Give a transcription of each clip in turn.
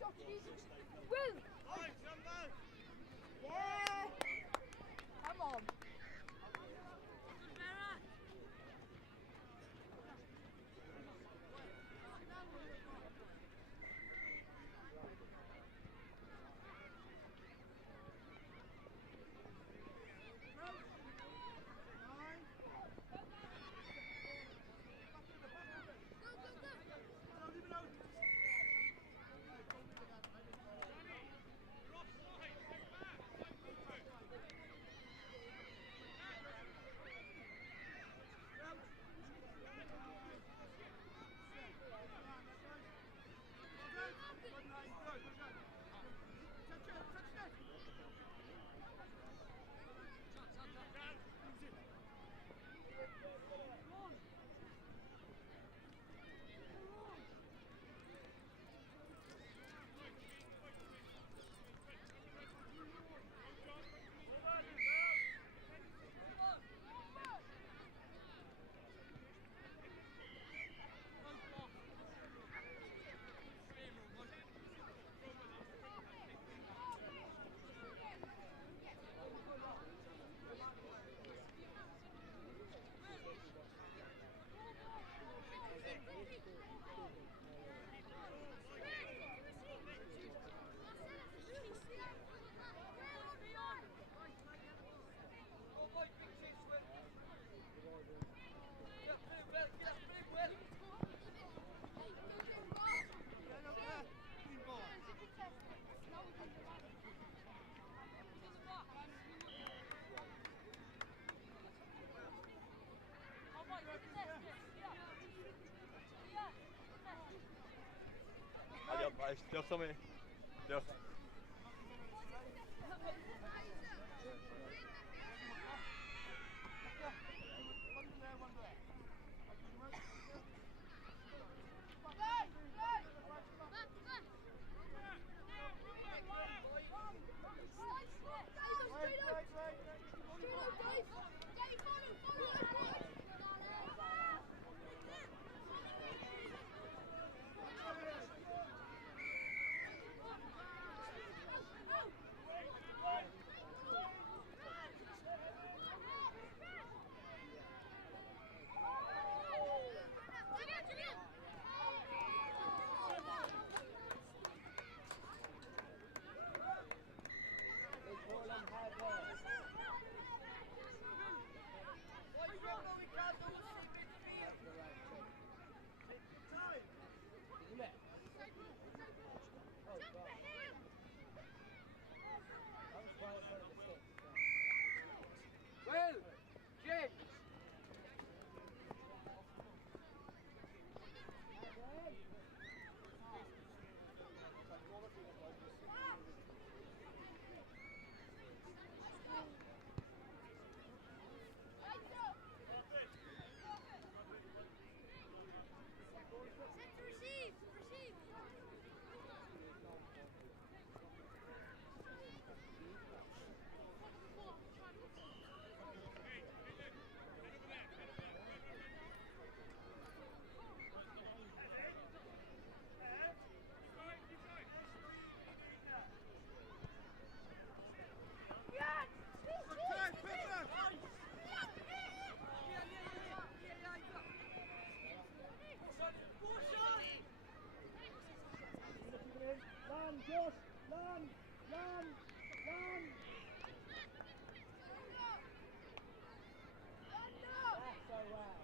shot it easy. Will! Yeah! Come on. Adiós, país. Diolch Tommy. Diolch. Will! James! Set to receive! Receive! Land, Josh! Land! Land! Land! That's so well.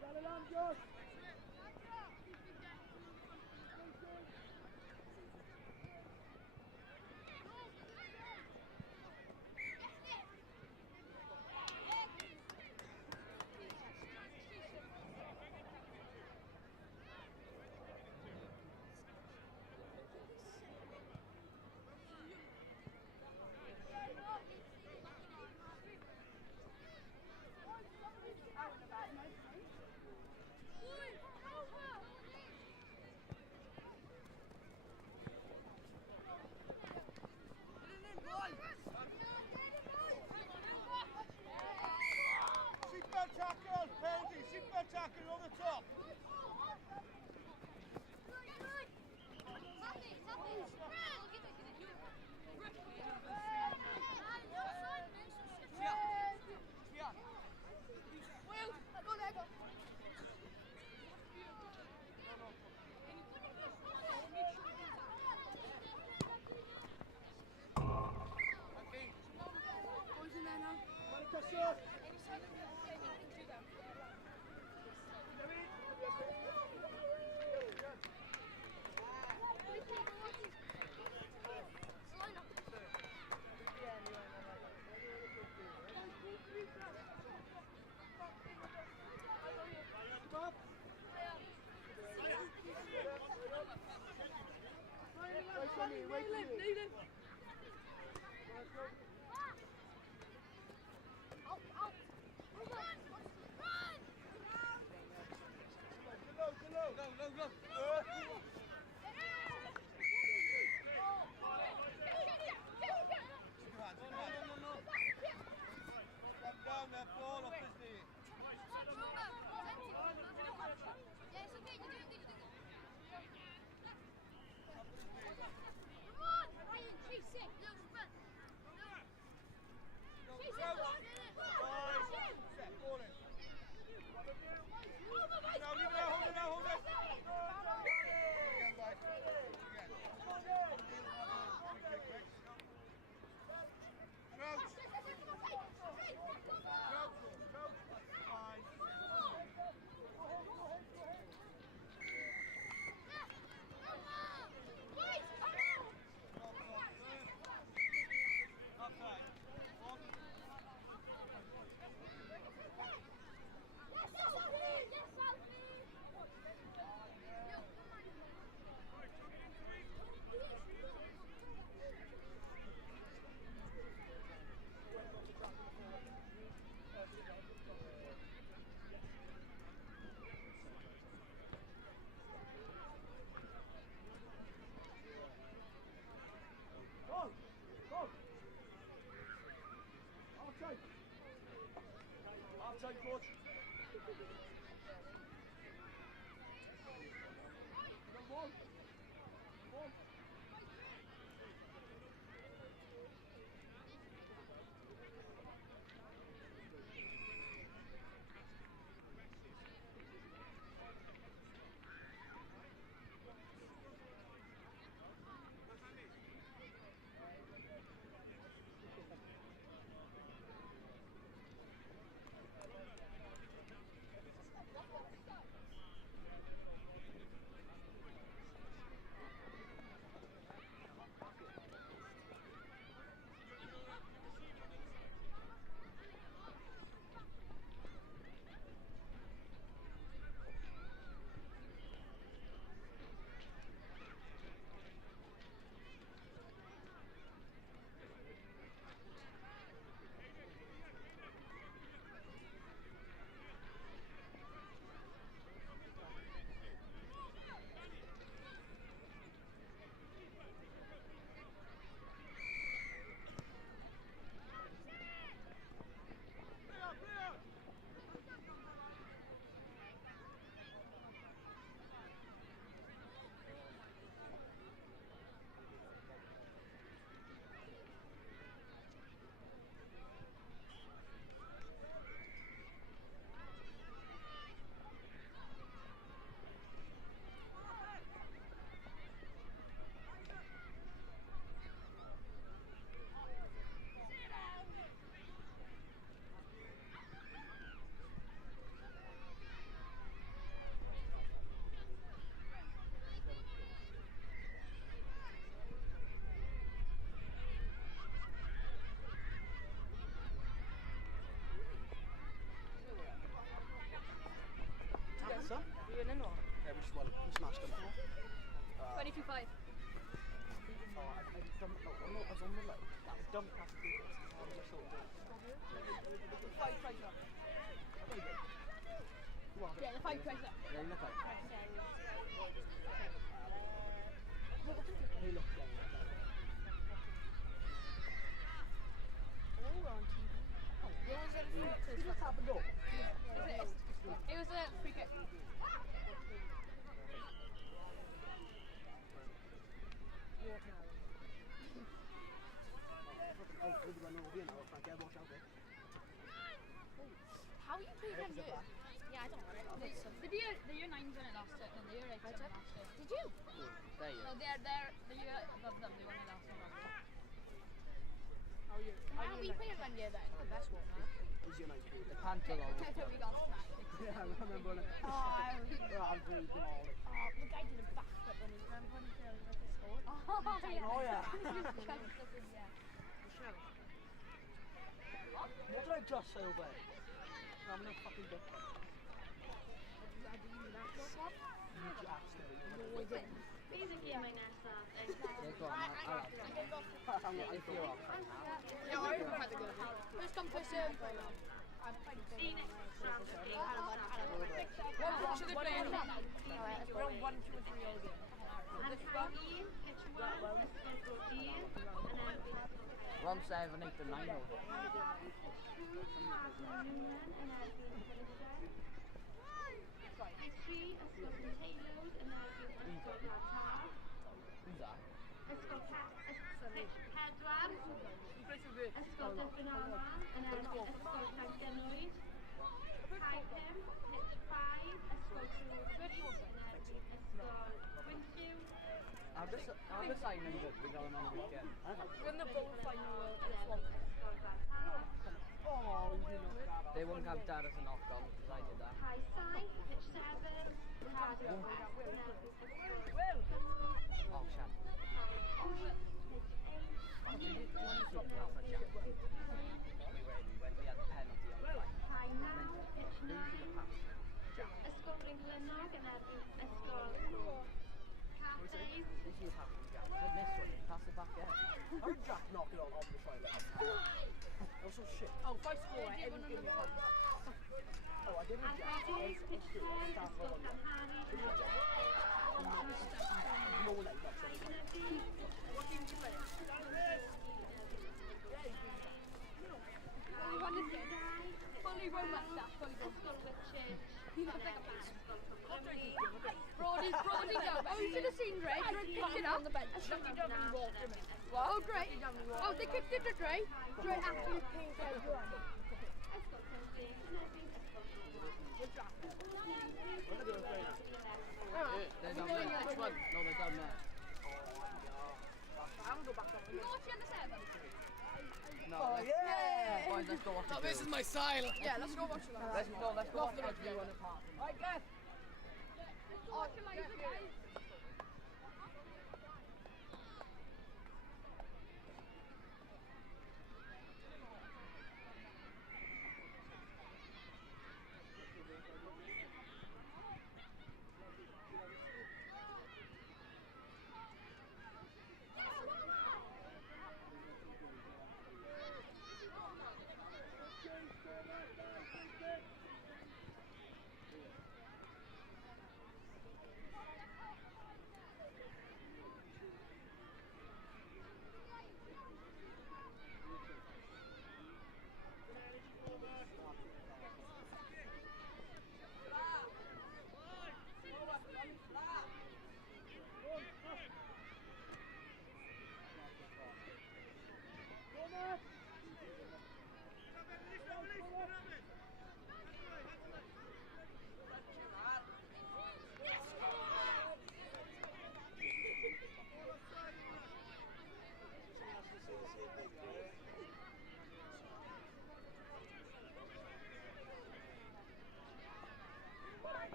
Got land, Josh! Seatbelt tackle, penalty, seatbelt tackle on the top. Lucas! Wait for me. Half-time, coach. Yeah, we just won. We smashed them. 22-5. I was on the low. That was dumb past the people. I was just sort of Yeah, the 5 plays up. yeah, you look like he looked young. All on TV. He just happened up. It was a free kick. Oh, really went over here now. If I get watch out there. How you play them good? Yeah, I don't know. The year 9s when it last it, and the year 8s when it last it. Did you? There you No, go. they're the year above them. They won it last one. How How we playing one year then? The best one, huh? Who's your nice dude? The panther log. That's how we got smacked. Yeah, I remember when Oh, I'm breathing all it. the guy did a backflip when he remember when he scored. Oh, yeah. Yeah. What did I just say over there? I'm gonna fucking get that. Basically, my nesaf. Yeah, go on, I'll have it. If you're off. Yeah, I remember the good. First come, first serve. What should they play? Round 1, 2, and 3 all game. Round 7, 8 and 9 over. Who's that? Ysgol Banana and then Ysgol Llangenwyd, Caepham, Pitch 5, Ysgol Trwbridge, Ysgol Gwynlliw. How the signing that we're going on the weekend? We're in the bowl final this one. They won't have that as a knock-on because I did that. High Side, Pitch 7, Cardiff, Oh, Shan. We had the penalty on the line. High Now, Pitch 9, Ysgol Ringlynog and Ysgol Cathys. This is half the gap. With this one, pass it back in. How did Jack knock it on the side like that? That was so shit. Oh, if I score, everyone's going to be fine. Oh, I didn't Jack. Caerdydd, Pitch 10, Ysgol Llanhari, No one like that. What team do you play? Only one is good. Fully grown mustache, fully grown. Ysgol Whitchurch, He looks like a man. Brody, Brody go. Oh, you should have seen Ray. Ray picked it up on the bench. Lucky Dove and walked him in. Oh, great. Oh, they kicked it to Dre. Dre actually pinged everyone. Ysgol Cynllyn, and They're down there. Which one? No, they're down there. I'm going to go back down. You watch the under 7? No, Oh, yeah! Boys, let's go watch the This is my style. Yeah, let's go watch that. Let's go watch the view on the park. Right, Glenn. Oh, come on, guys.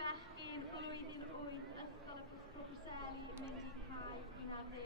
bechgyn blwyddyn 8 ysgol y Pysgol Preseli mynd i cael Gwynedd